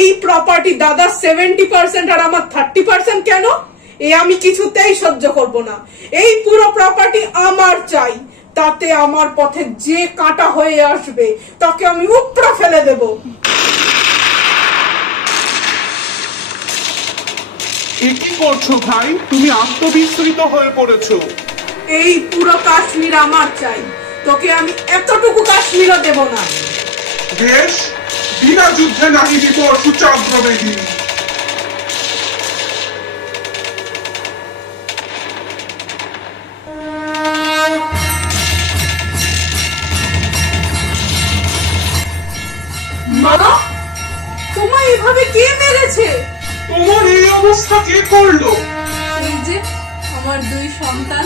এই প্রপার্টি দাদা 70% আর আমার 30% কেন? আমি কিছুতেই সহ্য করব না। এই পুরো প্রপার্টি আমার চাই, তাতে আমার পথে যে কাঁটা হয়ে আসবে তাকে আমি উপড়ে ফেলে দেব। কি করছো ভাই? তুমি আত্মবিস্মৃত হয়ে পড়েছো। এই পুরো কাশ্মীর আমার চাই, তোকে আমি এতটুকু কাশ্মীরও দেব না। বেশ, বিনা যুদ্ধে নাহি পরশু চাঁদ্রবেদী। মা, তোমায় এভাবে কে মেরেছে? তোমার এই অবস্থা কে করলো? এই যে আমার দুই সন্তান।